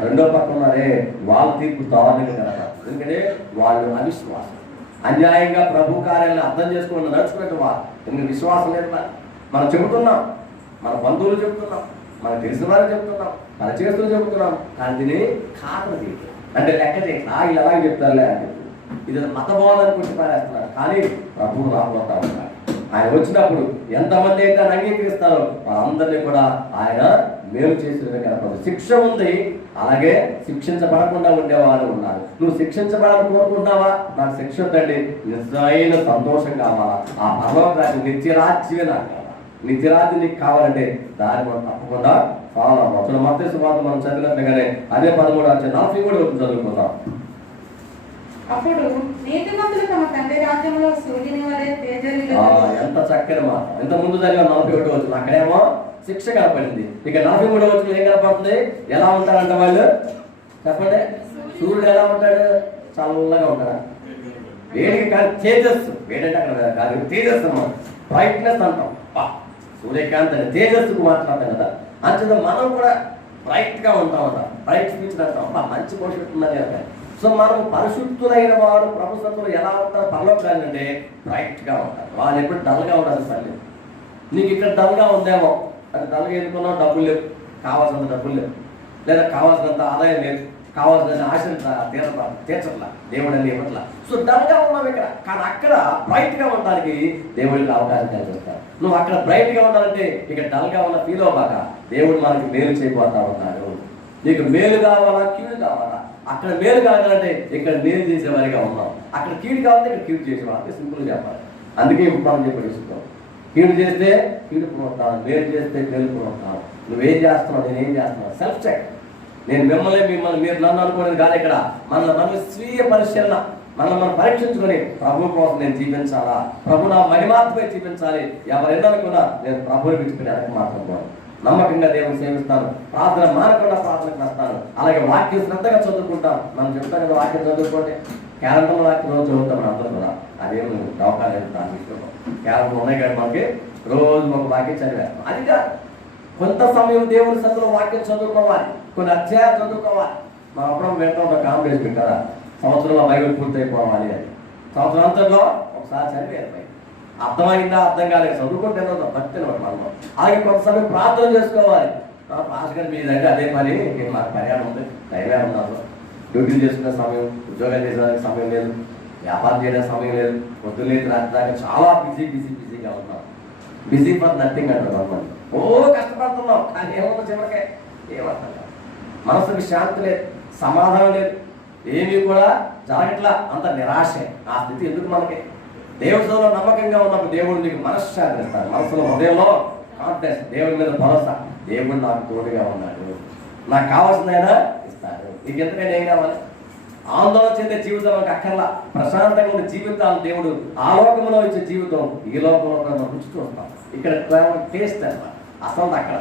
రెండో పక్కన ఉన్నారే వాళ్ళ తీర్పు దారుణంగా కనపడుతుంది. ఎందుకంటే వాళ్ళు అవిశ్వాసం, అన్యాయంగా ప్రభు కార్యాలను అర్థం చేసుకుని నడుచుకున్నట్టు వారు. ఎందుకంటే విశ్వాసం లేదు. మనం చెబుతున్నాం, మన బంధువులు చెబుతున్నాం, మనకు తెలిసిన వారు చెబుతున్నాం, మన చేస్తులు చెబుతున్నాం, కానీ దీన్ని ఖాతరు తీరు అంటే లెక్క చేయాలి. ఇలాగే చెప్తారులే అని చెప్పి ఇది మతబోధన కొట్టి పారేస్తున్నారు. కానీ ప్రభువు రాబోతా ఉంటారు. ఆయన వచ్చినప్పుడు ఎంతమంది అయితే ఆయన అంగీకరిస్తారో వాళ్ళందరినీ కూడా ఆయన మేలు చేసిన కనపడదు. శిక్ష ఉంది, అలాగే శిక్షించబడకుండా ఉండేవారు ఉన్నారు. నువ్వు శిక్షించబడాలని కోరుకుంటున్నావా? నాకు శిక్ష ఉందండి, నిజమైన సంతోషం కావాలా? ఆ పరలోక రాజ్యం, నిత్యరాజ్యమే నాకు కావాలా? నిత్యరాజ్యం నీకు కావాలంటే దాన్ని మనం తప్పకుండా ఫాలో అవ్వాలి. మత్తయి సువార్త మనం చదివినట్టుగానే అదే 13:43 చదువుకుందాం. అప్పుడు నీతిమంతులు తమ తండ్రి రాజ్యంలో సూర్యుని వలె తేజరిల్లుదురు. ఎంత చక్కని మాట. ఇంత ముందు చదివిన 41 అక్కడేమో శిక్ష కనపడింది. ఇక 43 ఏం కనపడుతుంది? ఎలా ఉంటారంట వాళ్ళు చెప్పండి. సూర్యుడు ఎలా ఉంటాడు? చల్లగా ఉంటాడా? వేడికి కాదు, తేజస్సు. వేడంటే అక్కడ కాదు, తేజస్సు అన్నమాట. బ్రైట్నెస్ అంటాం. సూర్యకాంతి అంటే తేజస్సుకు మాట్లాడతాం కదా. అంతే మనం కూడా బ్రైట్ గా ఉంటామట. బ్రైట్ ఫ్యూచర్ అంటాం. మంచి భవిష్యత్తు ఉందని కదా. సో మనం పరిశుద్ధులైన వారు ప్రభుత్వంలో ఎలా ఉంటారు పరలోకాలు అంటే బ్రైట్ గా ఉంటారు. వాళ్ళు ఎప్పుడు డల్ గా ఉండాలి. పర్లేదు, నీకు ఇక్కడ డల్ గా ఉందేమో, అది డల్గా ఎన్నుకున్నావు, డబ్బులు లేవు, కావాల్సినంత డబ్బులు లేవు, లేదా కావాల్సినంత ఆదాయం లేదు, కావాల్సిన ఆశలు తీర్చట్లా, దేవుడు అని ఇవ్వట్లా. సో డల్ గా ఉన్నావు ఇక్కడ. కానీ అక్కడ బ్రైట్ గా ఉండడానికి దేవుడికి అవకాశం కల్పిస్తాడు. నువ్వు అక్కడ బ్రైట్ గా ఉండాలంటే ఇక్కడ డల్ గా ఉన్న ఫీల్ అవ్వక దేవుడు మనకి మేలు చేయబోతా ఉన్నాడు. నీకు మేలు కావాలా, కీడు కావాలా? అక్కడ మేలు కావాలంటే ఇక్కడ మేలు చేసేవారిగా ఉన్నాం. అక్కడ కీడు కావాలంటే ఇక్కడ కీడు చేసేవాళ్ళకి సింపుల్ చెప్పాలి. అందుకే మనం చెప్పేసుకో, కీడు చేస్తే కీడు పోతాను, మేలు చేస్తే మేలు పోతాను. నువ్వేం చేస్తున్నావు, నేనేం చేస్తున్నావు, సెల్ఫ్ చెక్. నేను మిమ్మల్ని మీరు నన్ను అనుకోలేదు కాదు. ఇక్కడ మన స్వీయ పరిశీలన, మనం పరీక్షించుకొని ప్రభు కోసం నేను జీవించాలా, ప్రభు నా మహిమాత్మే జీవించాలి. ఎవరైనా అనుకున్నా నేను ప్రభుని విడిచిపెట్టి వెనక్కి మాత్రం పోను. నమ్మకంగా దేవుని సేవిస్తాను, ప్రార్థన మానకుండా ప్రార్థనకు వస్తాను. అలాగే వాక్యం శ్రద్ధగా చదువుకుంటాను. మనం చెప్తాను కదా, వాక్యం చదువుకోండి. క్యాలెండర్ వాక్యం రోజు చదువుతాం మనం అందరం కదా. అదేమి దవకాలు దాని విషయంలో క్యాలెండర్ ఉన్నాయి కానీ మనకి రోజు ఒక వాక్యం చదివేస్తాం. అది కాదు, కొంత సమయం దేవుని సన్నిధిలో వాక్యం చదువుకోవాలి, కొన్ని అధ్యాయాలు చదువుకోవాలి. మనం అప్పుడు వెంటనే ఒక కాంపిటీషన్ పెట్టారా, సంవత్సరంలో బైబిల్ పూర్తయిపోవాలి అని. సంవత్సరం అంతలో ఒకసారి చదివేయాలి. అర్థమైందా, అర్థం కాలేదు, చదువుకుంటే భక్తి మనలో. అలాగే కొంతసారి ప్రార్థన చేసుకోవాలి. పాస్టర్ మీ దగ్గర అదే పని, మాకు పర్యాణం ఉంది, టైమే ఉన్నాను, డ్యూటీలు చేసుకునే సమయం, ఉద్యోగాలు చేసేదానికి సమయం లేదు, వ్యాపారం చేయడానికి సమయం లేదు, పొద్దులేదు రాత్రి దాకా చాలా బిజీగా ఉన్నాం. బిజీ ఫర్ నథింగ్ అంటారు మనం. కష్టపడుతున్నాం కానీ ఏమన్నా చివరికే ఏమంటారు, మనసుకి శాంతి లేదు, సమాధానం లేదు, ఏమీ కూడా జరగట్లా, అంత నిరాశే. ఆ స్థితి ఎందుకు మనకి? దేవుడితో నమ్మకంగా ఉన్నప్పుడు దేవుడు నీకు మనశ్శాంతి ఇస్తాడు. మనసులో హృదయంలో కాన్ఫిడెన్స్, దేవుడి మీద భరోసా, దేవుడు నాకు తోడుగా ఉన్నాడు, నాకు కావాల్సిందైనా ఇస్తాడు. నీకు ఎందుకంటే ఏం కావాలి? ఆందోళన చెందే జీవితం మనకు అక్కర్లా. ప్రశాంతంగా ఉండే జీవితాలు దేవుడు ఆ లోకంలో ఇచ్చే జీవితం ఈ లోకంలో మనం రుచి చూస్తాం. ఇక్కడ టేస్ట్ అన్నమాట, అసలు అక్కడ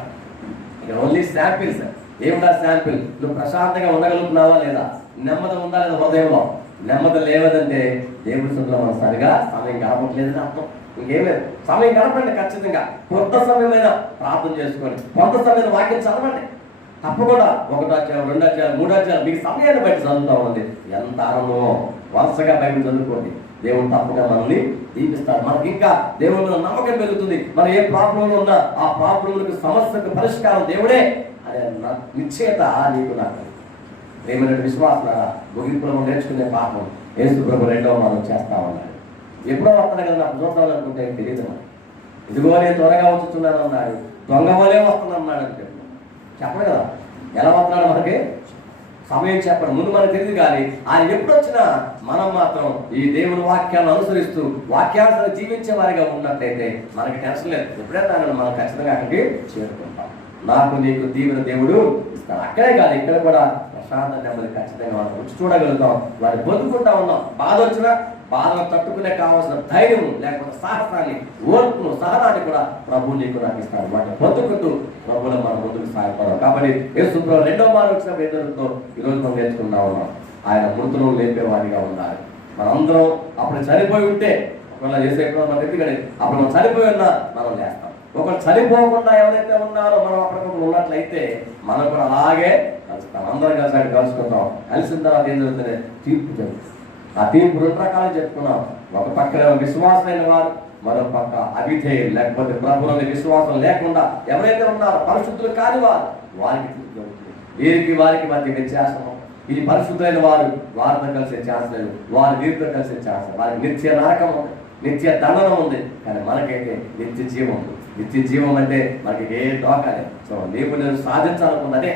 ఇక్కడ ఓన్లీ శాంపిల్స్. ఏమిటా శాంపిల్? నువ్వు ప్రశాంతంగా ఉండగలుగుతున్నావా లేదా, నెమ్మది ఉందా లేదా హృదయంలో? నెమ్మది లేవదంటే దేవుడి సొంతలో మనం సరిగా సమయం గడపట్లేదని అర్థం. ఇంకేలేదు, సమయం గడపండి ఖచ్చితంగా. కొంత సమయమైనా ప్రార్థన చేసుకోండి, కొంత సమయం వాక్యం చదవండి. తప్పకుండా 1 అధ్యాయం 2 అధ్యాయాలు 3 అధ్యాయాలు మీకు సమయాన్ని బట్టి చదువుతా ఉంది. ఎంత ఆనందమో! వరుసగా బైబిల్ చదువుకోండి, దేవుడు తప్పగా మనల్ని దీపిస్తాడు. మనకి ఇంకా దేవుడి మీద నమ్మకం పెరుగుతుంది. మనం ఏ ప్రాబ్లంలో ఉన్నా ఆ ప్రాబ్లంలకు సమస్యకు పరిష్కారం దేవుడే అనే నిశ్చయత నీకు నాకు. ఏమైనా విశ్వాస ముగింపులో నేర్చుకునే పాపం యేసు ప్రభు 2వ మనం చేస్తా ఉన్నాడు. ఎప్పుడో వస్తాడు కదా, నాకు చూద్దామనుకుంటే తెలియదు. ఇదిగో నేను త్వరగా వచ్చుతున్నాను అన్నాడు, దొంగ వలే వస్తున్నాను అన్నాడు అని చెప్పడు కదా. ఎలా వస్తున్నాడు మనకి సమయం చెప్పడం ముందు మనకు తెలియదు. కానీ ఆయన ఎప్పుడు వచ్చినా మనం మాత్రం ఈ దేవుని వాక్యాలను అనుసరిస్తూ వాక్యాలను జీవించే వారిగా ఉన్నట్లయితే మనకి టెన్షన్ లేదు. ఎప్పుడైనా మనం ఖచ్చితంగా అక్కడికి చేరుకుంటాం. నాకు నీకు తీవ్ర దేవుడు ఇస్తాడు. అక్కడే కాదు, ఇక్కడ కూడా ప్రశాంత నెమ్మది ఖచ్చితంగా మనం రుచి చూడగలుగుతాం. వారిని పొందుకుంటా ఉన్నాం. బాధ వచ్చినా బాధను తట్టుకునే కావాల్సిన ధైర్యం లేకపోతే సాహసాన్ని, ఓర్పును, సహనాన్ని కూడా ప్రభు నీకు నాకు ఇస్తాడు. వాటిని పొందుకుంటూ ప్రభువులో మనం ముందుకు సాగిపోవడం. కాబట్టి యేసు ప్రభు 2వ మారు వచ్చిన ఎదురుతో ఈరోజు మనం నేర్చుకుంటా ఉన్నాం. ఆయన మృతులను లేపేవాడిగా ఉండాలి. మనందరం అప్పుడు చనిపోయి ఉంటే, ఒకవేళ చేసే మన ఎందుకంటే అప్పుడు మనం చనిపోయి ఉన్నా మనం లేస్తాం. ఒకరు చనిపోకుండా ఎవరైతే ఉన్నారో మనం అప్పటికప్పుడు ఉన్నట్లయితే మనం కూడా అలాగే కలుస్తాం. అందరం కలిసి కలుసుకుంటాం. కలిసిన తర్వాత ఏం జరుగుతుంది? తీర్పు జరుగుతుంది. ఆ తీర్పు 2 రకాలు చెప్పుకున్నాం. ఒక పక్కన విశ్వాసమైన వారు, మరో పక్క అవిధేయులు లేకపోతే ప్రభువుని విశ్వాసం లేకుండా ఎవరైతే ఉన్నారో పరిశుద్ధులు కాని వారు, వారికి తీర్పు జరుగుతుంది. వీరికి వారికి మధ్య వ్యత్యాసం. ఇది పరిశుద్ధులైన వారు వారితో కలిసే ఛాన్స్ లేదు, వారి వీరితో కలిసే ఛాన్స్. వారికి నిత్య నరకం ఉంది, నిత్య దండనం ఉంది. కానీ మనకైతే నిత్య జీవం ఉంది. నిత్య జీవం అంటే మనకి ఏ దోకాలే. సో నీవు నేను సాధించాలనుకున్నదే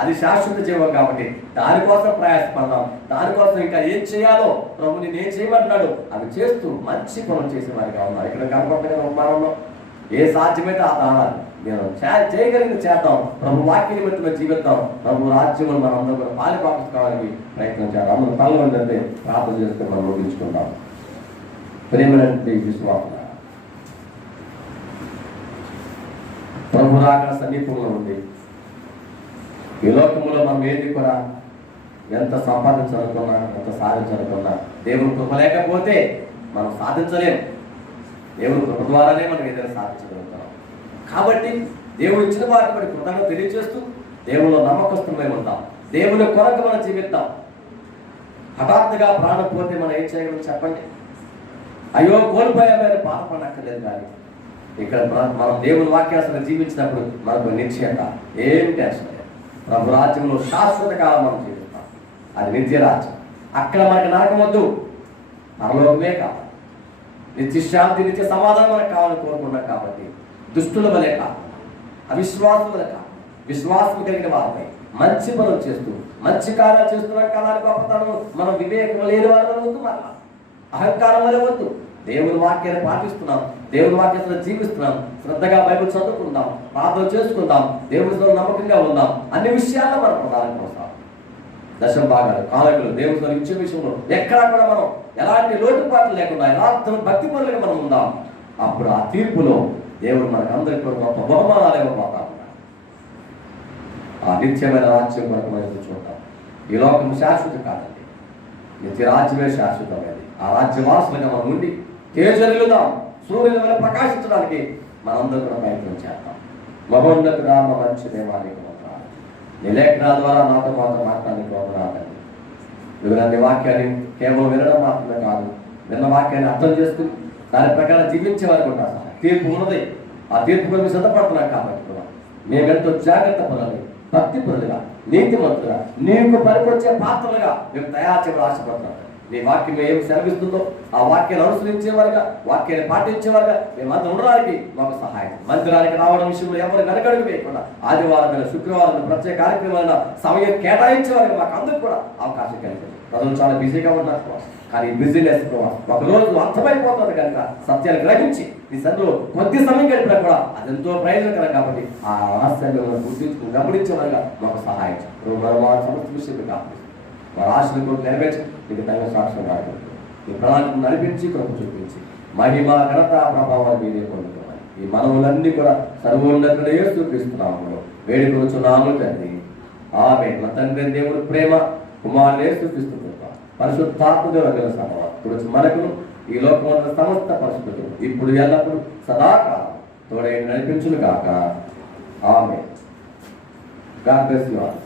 అది శాశ్వత జీవం. కాబట్టి దానికోసం ప్రయాసపడదాం. దానికోసం ఇంకా ఏం చేయాలో ప్రభు నేను ఏం చేయమంటున్నాడు అవి చేస్తూ మంచి పనులు చేసే వారిగా ఉన్నారు. ఇక్కడ కనపడుతుంది కదా ఉపమానంలో ఏ సాధ్యమైతే ఆ దానాలు నేను చేయగలిగింది చేద్దాం. ప్రభు వాక్య నిమిత్తమే జీవిద్దాం. ప్రభు రాజ్యములు మనం అందరూ కూడా పాలిపాపించుకోవడానికి ప్రయత్నం చేద్దాం. అందరూ తల్లి ప్రార్థన చేసుకుని మనం ముగించుకుంటాం. ప్రేమలంటే విశ్వాసం ప్రభు రాక సమీపంలో ఉంది. ఈ లోకంలో మనం ఏది కూడా ఎంత సంపాదించాలనుకున్నా, ఎంత సాధించాలనుకున్నా దేవుని కృప లేకపోతే మనం సాధించలేము. దేవుని కృప ద్వారానే మనం ఏదైనా సాధించగలుగుతాం. కాబట్టి దేవుడు ఇచ్చిన వాటిని బట్టి కృతజ్ఞత తెలియజేస్తూ దేవునిలో నమ్మకస్తులమై ఉంటాం. దేవుని కొరకు మనం జీవిద్దాం. హఠాత్తుగా ప్రాణం పోతే మనం ఏం చేయగలం చెప్పండి? అయ్యో కోల్పోయామని బాధపడక్కర్లేదు. కానీ ఇక్కడ మనం దేవుని వాక్యాసంగా జీవించినప్పుడు మనకు నిశ్చయత ఏం టెన్షన్ లేదు. ప్రభు రాజ్యంలో శాశ్వత కాలం మనం జీవిస్తాం. అది నిత్య రాజ్యం. అక్కడ మనకి నరకం వద్దు, పరలోకమే కావాలి. నిత్య శాంతి, నిత్య సమాధానం మనకు కావాలని కోరుకున్నాం. కాబట్టి దుష్టుల వలె కాదు, అవిశ్వాసం వలె కాదు, విశ్వాసం కలిగిన వారిపై మంచి పనులు చేస్తూ మంచి కార్యాలు చేస్తున్నాం. కాలానికి గొప్పతనం మనం వివేకం లేని వారి వల్ల వద్దు, మరలా అహంకారం వల్ల వద్దు. దేవుని వాక్యాన్ని పాటిస్తున్నాం, దేవుని వాక్యంలో జీవిస్తున్నాం, శ్రద్ధగా బైబిల్ చదువుకుందాం, ప్రార్థన చేసుకుందాం, దేవునితో నమ్మకంగా ఉందాం. అన్ని విషయాల్లో మనం ప్రధానంగా వస్తాం. దశమ భాగాలు, కాలకులు, దేవునితో ఇచ్చే విషయంలో ఎక్కడా కూడా మనం ఎలాంటి లోటుపాట్లు లేకుండా యథార్థ భక్తి పనులుగా మనం ఉందాం. అప్పుడు ఆ తీర్పులో దేవుడు మనకు అందరికీ కూడా గొప్ప బహుమానాలు ఇవ్వబోతా ఉన్నాడు. ఆ నిత్యమైన రాజ్యం వరకు మనం చూద్దాం. ఈ లోకం శాశ్వతం కాదండి, నిత్య రాజ్యమే శాశ్వతమైనది. ఆ రాజ్యవాసులుగా మనం ఉండి తేజరిల్లుదాం. సూర్యుని వల్ల ప్రకాశించడానికి మనందరూ కూడా ప్రయత్నం చేద్దాం. మహోన్నతుడా, మా మంచి దేవానికి వందనాలు. నీ లేఖనాల ద్వారా నాతో మాట్లాడడానికి వందనాలండి. నువ్వు నీ వాక్యాన్ని కేవలం వినడం మాత్రమే కాదు, విన్న వాక్యాన్ని అర్థం చేసుకుని దాని ప్రకారం జీవించే వారికి ఉంటా. తీర్పు ఉన్నది, ఆ తీర్పు మేము సిద్ధపడుతున్నాం. కాబట్టి కూడా మేమెంతో జాగ్రత్త పనులని, భక్తి పనులుగా, నీతిమంతులుగా, నీకు పనికొచ్చే పాత్రలుగా మేము తయారు చేయడం ఆశపడుతున్నాం. నీ వాక్యం ఏమి సెలవిస్తుందో ఆ వాక్యాన్ని అనుసరించేవారుగా, వాక్యాన్ని పాటించేవారుగా మేమంతా ఉండడానికి మాకు సహాయం. మందిరానికి రావడం విషయంలో ఎవరు వెనకడుగు వేయకుండా ఆదివారం, శుక్రవారం ప్రత్యేక కార్యక్రమాల సమయం కేటాయించేవారికి మాకు అందరికీ కూడా అవకాశం కలిగింది. ప్రజలు చాలా బిజీగా ఉన్నారు. కానీ ఈ బిజీనెస్ ఒకరోజు అర్థమైపోతుంది కనుక సత్యాన్ని గ్రహించి ఈ సన్నిధిలో కొద్ది సమయం గడిపినా కూడా అది ఎంతో ప్రయోజనకరం. కాబట్టి ఆ రహస్యాన్ని గుర్తించుకుని గమనించేవారుగా మాకు సహాయం. సమస్త విషయం కాదు, వారి ఆశలు కూడా నెరవేర్చి నీకు తగిన సాక్ష్యం రాకూడదు. నీ ప్రణాళికను నడిపించి కృప చూపించి మహిమ, ఘనత, ప్రభావాలు మీరే పొందుకోవాలి. ఈ మనవులన్నీ కూడా సర్వోన్నతుడే చూపిస్తున్నాము. వేడుకొచ్చున్నాము తండ్రి, ఆమేన్. మన తండ్రి దేవుడు ప్రేమ, కుమారుడే చూపిస్తున్నారు. పరిశుద్ధాత్మదేవుల గల సమవాసం ఇప్పుడు మనకును ఈ లోకమున్న సమస్త పరిశుద్ధులు ఇప్పుడు ఎల్లప్పుడు సదాకాలం తోడై నడిపించును గాక. ఆమేన్. God bless you all.